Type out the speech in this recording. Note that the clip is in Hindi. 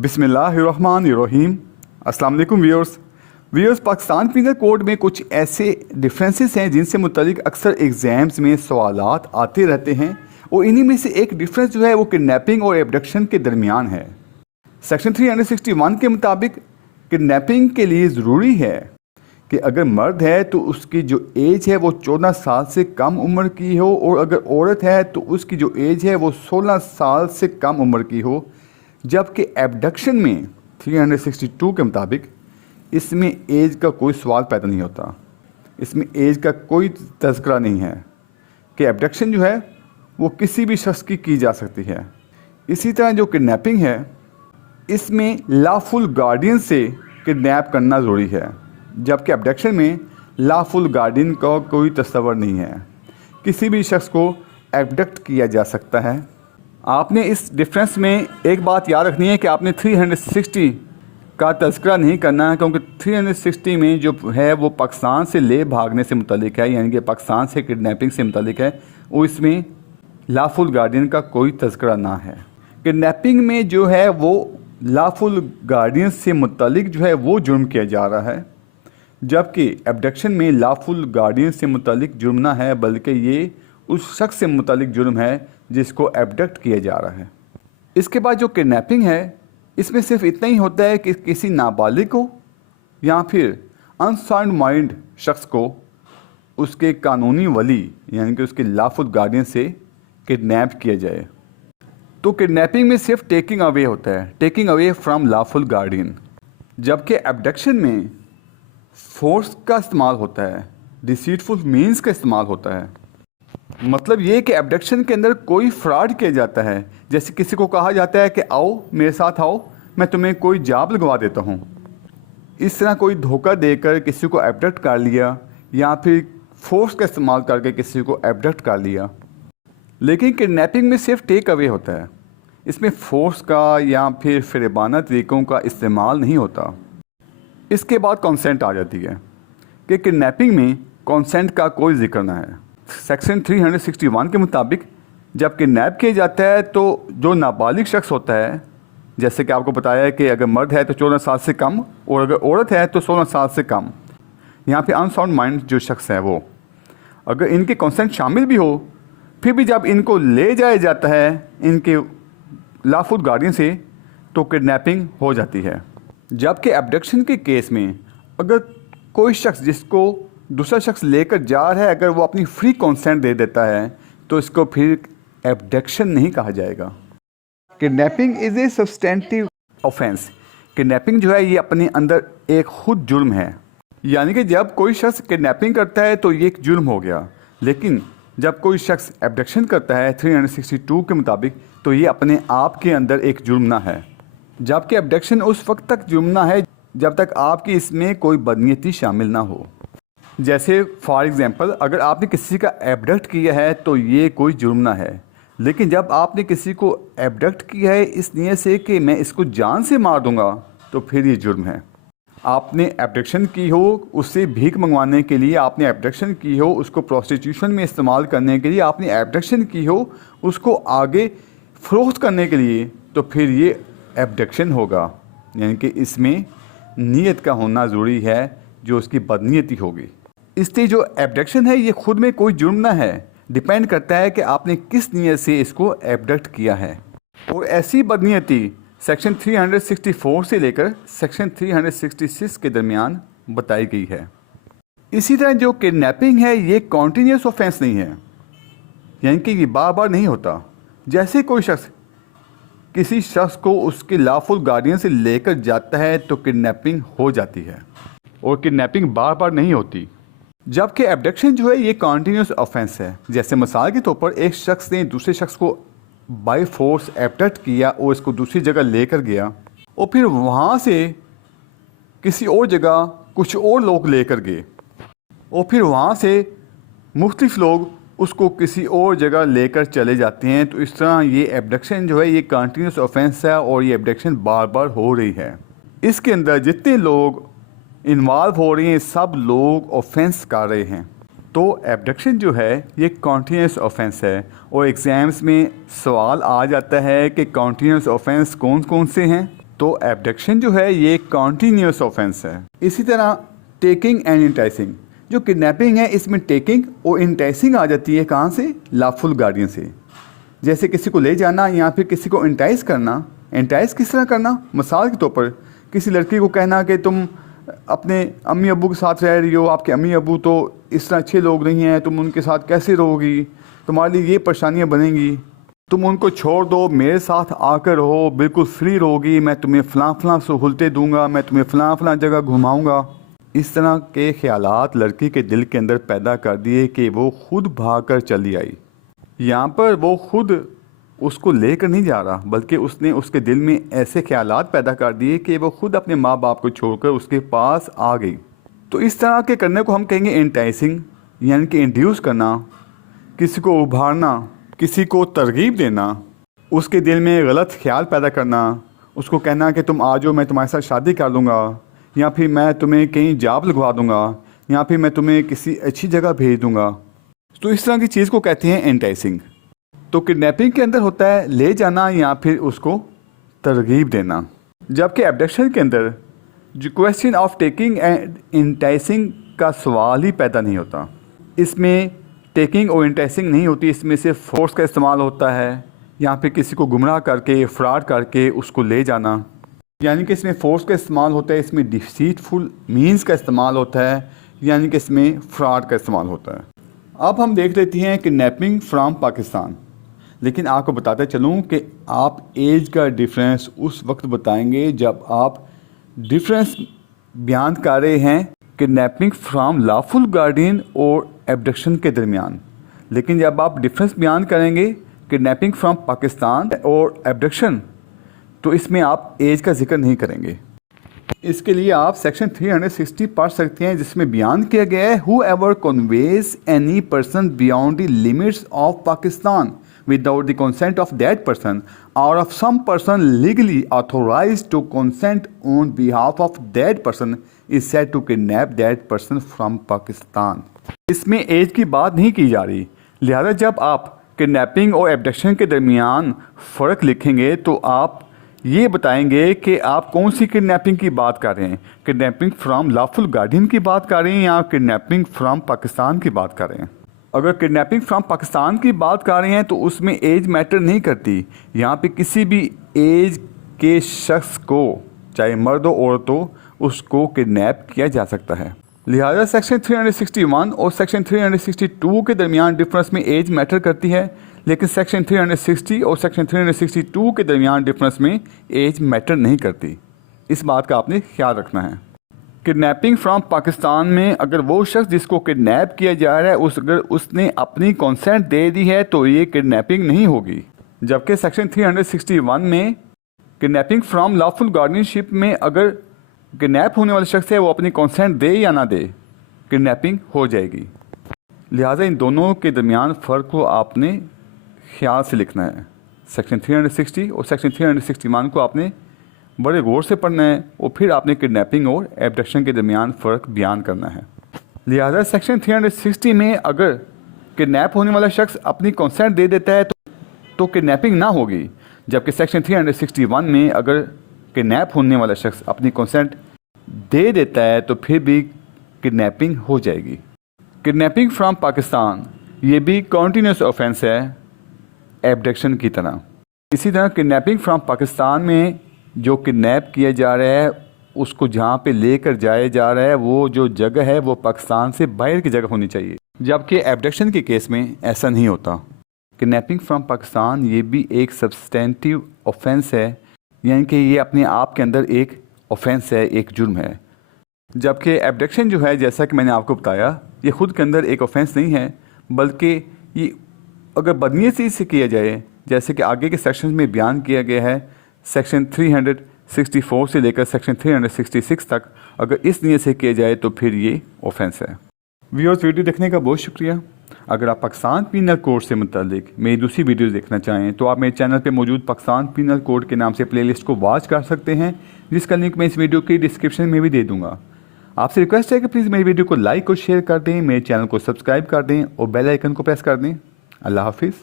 बिस्मिल्लाहिर्रहमानिर्रहीम। अस्सलाम वालेकुम व्यूअर्स, पाकिस्तान पिनल कोड में कुछ ऐसे डिफरेंसेस हैं जिनसे मुतल्लिक अक्सर एग्ज़ाम्स में सवालात आते रहते हैं और इन्हीं में से एक डिफरेंस जो है वो किडनैपिंग और एबडक्शन के दरमियान है। सेक्शन 361 के मुताबिक किडनैपिंग के लिए ज़रूरी है कि अगर मर्द है तो उसकी जो एज है वो 14 साल से कम उम्र की हो, और अगर औरत है तो उसकी जो एज है वो 16 साल से कम उम्र की हो। जबकि एबडक्शन में 362 के मुताबिक इसमें एज का कोई सवाल पैदा नहीं होता, इसमें एज का कोई तज़किरा नहीं है कि एबडक्शन जो है वो किसी भी शख्स की जा सकती है। इसी तरह जो किडनैपिंग है इसमें लॉफुल गार्डियन से किडनैप करना ज़रूरी है, जबकि एबडक्शन में लॉफुल गार्डियन का कोई तस्वर नहीं है। किसी भी शख्स को एबडक्ट किया जा सकता है। आपने इस डिफरेंस में एक बात याद रखनी है कि आपने 360 का तज़किरा नहीं करना है, क्योंकि 360 में जो है वो पाकिस्तान से ले भागने से मुतल्लिक है, यानी कि पाकिस्तान से किडनैपिंग से मुतल्लिक है, और इसमें लॉफुल गार्डियन का कोई तज़किरा ना है। किडनैपिंग में जो है वो लॉफुल गार्डियन से मुतल्लिक जो है वो जुर्म किया जा रहा है, जबकि एबडक्शन में लॉफुल गार्डियन से मुतल्लिक जुर्म ना है, बल्कि ये उस शख्स से मुतल्लिक जुर्म है जिसको एबडक्ट किया जा रहा है। इसके बाद जो किडनैपिंग है इसमें सिर्फ इतना ही होता है कि किसी नाबालिग को या फिर अनसाउंड माइंड शख्स को उसके कानूनी वली यानी कि उसके लॉफुल गार्डियन से किडनैप किया जाए। तो किडनैपिंग में सिर्फ टेकिंग अवे होता है, taking away from lawful guardian, जबकि एबडक्शन में फोर्स का इस्तेमाल होता है, डिसीटफुल मीन्स का इस्तेमाल होता है। मतलब ये कि एबडक्शन के अंदर कोई फ्रॉड किया जाता है, जैसे किसी को कहा जाता है कि आओ मेरे साथ आओ, मैं तुम्हें कोई जॉब लगवा देता हूँ। इस तरह कोई धोखा देकर किसी को एबडक्ट कर लिया या फिर फोर्स का इस्तेमाल करके किसी को एबडक्ट कर लिया। लेकिन किडनैपिंग में सिर्फ टेक अवे होता है, इसमें फोर्स का या फिर फिरेबाना तरीक़ों का इस्तेमाल नहीं होता। इसके बाद कॉन्सेंट आ जाती है कि किडनैपिंग में कॉन्सेंट का कोई जिक्र ना है। सेक्शन 361 के मुताबिक जब किडनैप किया जाता है तो जो नाबालिग शख्स होता है, जैसे कि आपको बताया है कि अगर मर्द है तो 14 साल से कम और अगर औरत है तो 16 साल से कम, यहाँ पे अनसाउंड माइंड जो शख्स है वो, अगर इनके कॉन्सेंट शामिल भी हो फिर भी जब इनको ले जाया जाता है इनके लॉफुल गार्डियन से तो किडनैपिंग हो जाती है। जबकि एबडक्शन के केस में अगर कोई शख्स जिसको दूसरा शख्स लेकर जा रहा है अगर वो अपनी फ्री कॉन्सेंट दे देता है तो इसको फिर एबडक्शन नहीं कहा जाएगा। Kidnapping is a substantive offence. Kidnapping जो है ये अपने अंदर एक खुद जुर्म है, यानी कि जब कोई शख्स किडनैपिंग करता है तो ये एक जुर्म हो गया, लेकिन जब कोई शख्स एबडक्शन करता है 362 के मुताबिक तो ये अपने आप के अंदर एक जुर्म ना है। जबकि एबडक्शन उस वक्त तक जुर्म ना है जब तक आपकी इसमें कोई बदनीयती शामिल ना हो। जैसे फॉर एग्ज़ाम्पल अगर आपने किसी का एबडक्ट किया है तो ये कोई जुर्म ना है, लेकिन जब आपने किसी को एबडक्ट किया है इस नीयत से कि मैं इसको जान से मार दूंगा तो फिर ये जुर्म है। आपने एबडक्शन की हो उससे भीख मंगवाने के लिए, आपने एबडक्शन की हो उसको प्रोस्टिट्यूशन में इस्तेमाल करने के लिए, आपने एबडक्शन की हो उसको आगे फ़रोख्त करने के लिए, तो फिर ये एबडक्शन होगा। यानी कि इसमें नीयत का होना ज़रूरी है जो उसकी बदनीयती होगी। इसलिए जो एबडक्शन है ये ख़ुद में कोई जुर्म ना है, डिपेंड करता है कि आपने किस नीयत से इसको एबडक्ट किया है। और ऐसी बदनीयती सेक्शन 364 से लेकर सेक्शन 366 के दरमियान बताई गई है। इसी तरह जो किडनैपिंग है ये कॉन्टीन्यूस ऑफेंस नहीं है, यानी कि ये बार बार नहीं होता। जैसे कोई शख्स किसी शख्स को उसके लॉफुल गार्डियन से लेकर जाता है तो किडनैपिंग हो जाती है और किडनैपिंग बार बार नहीं होती। जबकि एबडक्शन जो है ये कॉन्टीन्यूस ऑफेंस है। जैसे मिसाल के तौर पर एक शख्स ने दूसरे शख्स को बाय फोर्स एबडक्ट किया और इसको दूसरी जगह लेकर गया और फिर वहाँ से किसी और जगह कुछ और लोग लेकर गए और फिर वहाँ से मुख्तलिफ लोग उसको किसी और जगह लेकर चले जाते हैं। तो इस तरह ये एबडक्शन जो है ये कॉन्टीन्यूस ऑफेंस है और ये एबडक्शन बार बार हो रही है। इसके अंदर जितने लोग इन्वॉल्व हो रहे हैं सब लोग ऑफेंस कर रहे हैं। तो एबडक्शन जो है ये कॉन्टीन्यूस ऑफेंस है और एग्ज़ाम्स में सवाल आ जाता है कि कॉन्टीन्यूस ऑफेंस कौन कौन से हैं। तो एब्डक्शन जो है ये कॉन्टीन्यूस ऑफेंस है। इसी तरह टेकिंग एंड इंटाइसिंग, जो किडनैपिंग है इसमें टेकिंग और इंटाइसिंग आ जाती है कहाँ से, लॉफुल गार्डियन से। जैसे किसी को ले जाना या फिर किसी को इंटाइस करना। इंटाइस किस तरह करना, मिसाल के तौर पर किसी लड़की को कहना कि तुम अपने अम्मी अब्बू के साथ रह रही हो, आपके अम्मी अब्बू तो इस तरह अच्छे लोग नहीं हैं, तुम उनके साथ कैसे रहोगी, तुम्हारे लिए ये परेशानियाँ बनेंगी, तुम उनको छोड़ दो, मेरे साथ आकर रहो, बिल्कुल फ्री रहोगी, मैं तुम्हें फ़लाँ सहूलतें दूंगा, मैं तुम्हें फ़लाँ जगह घुमाऊंगा। इस तरह के ख्यालात लड़की के दिल के अंदर पैदा कर दिए कि वो खुद भाग कर चली आई। यहाँ पर वो खुद उसको लेकर नहीं जा रहा, बल्कि उसने उसके दिल में ऐसे ख्यालात पैदा कर दिए कि वो खुद अपने माँ बाप को छोड़कर उसके पास आ गई। तो इस तरह के करने को हम कहेंगे इंटाइसिंग, यानी कि इंड्यूस करना, किसी को उभारना, किसी को तरगीब देना, उसके दिल में गलत ख्याल पैदा करना, उसको कहना कि तुम आ जाओ, मैं तुम्हारे साथ शादी कर लूँगा, या फिर मैं तुम्हें कहीं जॉब लगवा दूँगा, या फिर मैं तुम्हें किसी अच्छी जगह भेज दूँगा। तो इस तरह की चीज़ को कहते हैं इंटाइसिंग। तो किडनैपिंग के अंदर होता है ले जाना या फिर उसको तरगीब देना, जबकि एब्डक्शन के अंदर जो question of taking and enticing का सवाल ही पैदा नहीं होता। इसमें टेकिंग और इंटाइसिंग नहीं होती, इसमें सिर्फ फोर्स का इस्तेमाल होता है, या फिर किसी को गुमराह करके फ्रॉड करके उसको ले जाना, यानी कि इसमें फोर्स का इस्तेमाल होता है, इसमें डिसीटफुल मीन्स का इस्तेमाल होता है, यानी कि इसमें फ्रॉड का इस्तेमाल होता है। अब हम देख लेते हैं किडनैपिंग फ्रॉम पाकिस्तान। लेकिन आपको बताते चलूँ कि आप एज का डिफरेंस उस वक्त बताएंगे जब आप डिफरेंस बयान कर रहे हैं किडनैपिंग फ्रॉम लॉफुल गार्डियन और एब्डक्शन के दरमियान। लेकिन जब आप डिफरेंस बयान करेंगे किडनैपिंग फ्रॉम पाकिस्तान और एब्डक्शन, तो इसमें आप एज का जिक्र नहीं करेंगे। इसके लिए आप सेक्शन 360 पढ़ सकते हैं, जिसमें बयान किया गया है whoever conveys any person beyond the limits of Pakistan without the consent of that person or of some person legally authorized to consent on behalf of that person is said to kidnap that person from Pakistan। इसमें एज की बात नहीं की जा रही, लिहाजा जब आप किडनैपिंग और एब्डक्शन के दरमियान फ़र्क लिखेंगे तो आप ये बताएंगे कि आप कौन सी किडनैपिंग की बात कर रहे हैं, किडनैपिंग फ्रॉम लॉफुल गार्डियन की बात कर रहे हैं या किडनैपिंग फ्रॉम पाकिस्तान की बात कर रहे हैं। अगर किडनैपिंग फ्रॉम पाकिस्तान की बात कर रहे हैं तो उसमें एज मैटर नहीं करती। यहाँ पे किसी भी एज के शख्स को, चाहे मर्द हो औरत हो, उसको किडनैप किया जा सकता है। लिहाजा सेक्शन 361 और सेक्शन 362 के दरमियान डिफरेंस में एज मैटर करती है, लेकिन सेक्शन 360 और सेक्शन 362 के दरमियान डिफरेंस में एज मैटर नहीं करती। इस बात का आपने ख्याल रखना है। किडनैपिंग फ्रॉम पाकिस्तान में अगर वो शख्स जिसको किडनैप किया जा रहा है अगर उसने अपनी कंसेंट दे दी है तो ये किडनैपिंग नहीं होगी, जबकि सेक्शन 361 में किडनैपिंग फ्रॉम लॉफुल गार्डियनशिप में अगर किडनैप होने वाला शख्स है वो अपनी कंसेंट दे या ना दे, किडनैपिंग हो जाएगी। लिहाजा इन दोनों के दरमियान फ़र्क को आपने ख्याल से लिखना है। सेक्शन 360 और सेक्शन 361 को आपने बड़े गौर से पढ़ना है और फिर आपने किडनैपिंग और एब्डक्शन के दरमियान फ़र्क बयान करना है। लिहाजा सेक्शन 360 में अगर किडनैप होने वाला शख्स अपनी कंसेंट दे देता है तो किडनैपिंग ना होगी, जबकि सेक्शन 361 में अगर किडनैप होने वाला शख्स अपनी कंसेंट दे देता है तो फिर भी किडनैपिंग हो जाएगी। किडनैपिंग फ्रॉम पाकिस्तान ये भी कॉन्टीन्यूस ऑफेंस है एब्डक्शन की तरह। इसी तरह किडनैपिंग फ्रॉम पाकिस्तान में जो किडनैप किया जा रहा है उसको जहाँ पे लेकर जाया जा रहा है वो जो जगह है वो पाकिस्तान से बाहर की जगह होनी चाहिए, जबकि एब्डक्शन के केस में ऐसा नहीं होता। किडनैपिंग फ्रॉम पाकिस्तान ये भी एक सब्सटेंटिव ऑफेंस है, यानी कि ये अपने आप के अंदर एक ऑफेंस है, एक जुर्म है, जबकि एब्डक्शन जो है जैसा कि मैंने आपको बताया ये ख़ुद के अंदर एक ऑफेंस नहीं है, बल्कि ये अगर बदनीयत से इसे किया जाए जैसे कि आगे के सेक्शन में बयान किया गया है सेक्शन 364 से लेकर सेक्शन 366 तक, अगर इस नीयत से किया जाए तो फिर ये ऑफेंस है। व्यूअर्स वीडियो देखने का बहुत शुक्रिया। अगर आप पाकिस्तान पीनल कोड से मुतालिक मेरी दूसरी वीडियोस देखना चाहें तो आप मेरे चैनल पे मौजूद पाकिस्तान पीनल कोड के नाम से प्लेलिस्ट को वॉच कर सकते हैं, जिसका लिंक मैं इस वीडियो की डिस्क्रिप्शन में भी दे दूँगा। आपसे रिक्वेस्ट है कि प्लीज़ मेरी वीडियो को लाइक और शेयर कर दें, मेरे चैनल को सब्सक्राइब कर दें और बेल आइकन को प्रेस कर दें। अल्लाह हाफिज़।